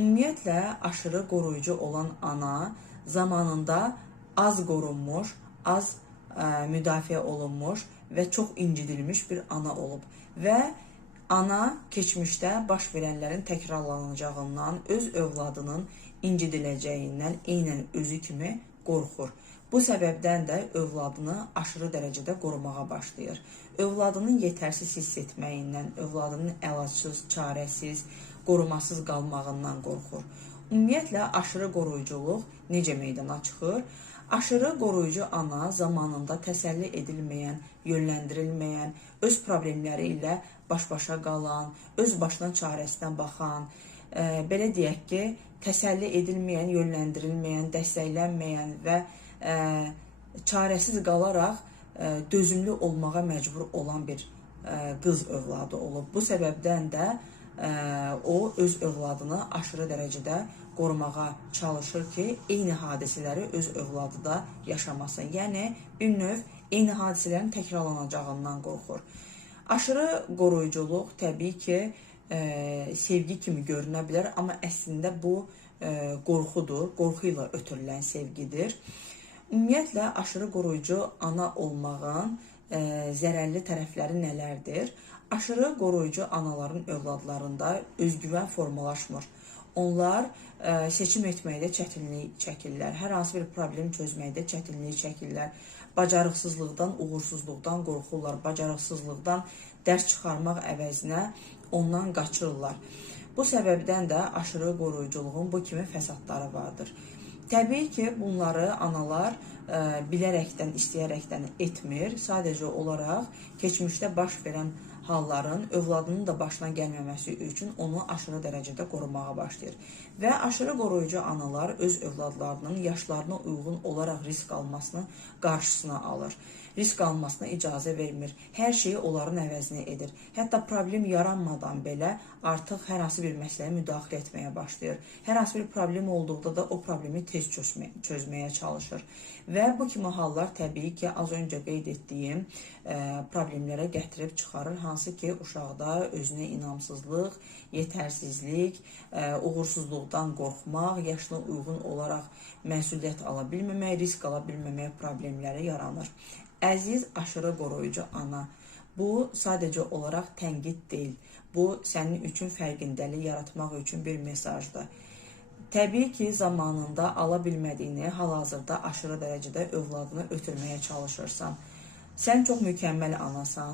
Ümumiyyətlə, aşırı qoruyucu olan ana zamanında az qorunmuş, az müdafiə olunmuş və çox incidilmiş bir ana olub. Və ana keçmişdə baş verənlərin təkrarlanacağından, öz övladının incidiləcəyindən eynən özü kimi qorxur. Bu səbəbdən də övladını aşırı dərəcədə qorumağa başlayır. Övladının yetərsiz hiss etməyindən, övladının əlacısız, çarəsiz, qorumasız qalmağından qorxur. Ümumiyyətlə, aşırı qoruyuculuq necə meydana çıxır? Aşırı qoruyucu ana zamanında təsəlli edilməyən, yönləndirilməyən, öz problemləri ilə baş-başa qalan, öz başına çarəsinə baxan, belə deyək ki, təsəlli edilməyən, yönləndirilməyən, dəstəklənməyən və çarəsiz qalaraq dözümlü olmağa məcbur olan bir qız övladı olub. Bu səbəbdən də o öz övladını aşırı dərəcədə qorumağa çalışır ki, eyni hadisələri öz övladı da yaşamasın. Yəni, bir növ eyni hadisələrin təkrarlanacağından qorxur. Aşırı qoruyuculuq təbii ki, sevgi kimi görünə bilər, amma əslində bu qorxudur, qorxu ilə ötürülən sevgidir. Ümumiyyətlə, aşırı qoruyucu ana olmağın zərərli tərəfləri nələrdir? Aşırı qoruyucu anaların övladlarında özgüvən formalaşmır. Onlar seçim etməkdə çətinlik çəkirlər, hər hansı bir problemi çözməkdə çətinlik çəkirlər, bacarıqsızlıqdan, uğursuzluqdan qorxurlar, bacarıqsızlıqdan dərs çıxarmaq əvəzinə ondan qaçırlar. Bu səbəbdən də aşırı qoruyuculuğun bu kimi fəsadları vardır. Təbii ki, bunları analar bilərəkdən, istəyərəkdən etmir. Sadəcə olaraq keçmişdə baş verən halların övladının da başına gəlməməsi üçün onu aşırı dərəcədə qorumağa başlayır. Və aşırı qoruyucu analar öz övladlarının yaşlarına uyğun olaraq risk almasını qarşısına alır. Risk almasına icazə vermir. Hər şeyi onların əvəzinə edir. Hətta problem yaranmadan belə artıq hər hansı bir məsələyə müdaxilə etməyə başlayır. Hər hansı bir problem olduqda da o problemi tez çözməyə çalışır. Və bu kimi hallar təbii ki, az öncə qeyd etdiyim problemlərə gətirib çıxarır. Hansı ki, uşaqda özünə inamsızlıq, yetərsizlik, uğursuzluqdan qorxmaq, yaşına uyğun olaraq məsuliyyət ala bilməmək, risk ala bilməmək problemləri yaranır. Əziz aşırı qoruyucu ana, bu sadəcə olaraq tənqid deyil. Bu, sənin üçün fərqindəlik yaratmaq üçün bir mesajdır. Təbii ki, zamanında ala bilmədiyini hal-hazırda aşırı dərəcədə övladını ötürməyə çalışırsan. Sən çox mükəmməl anasan.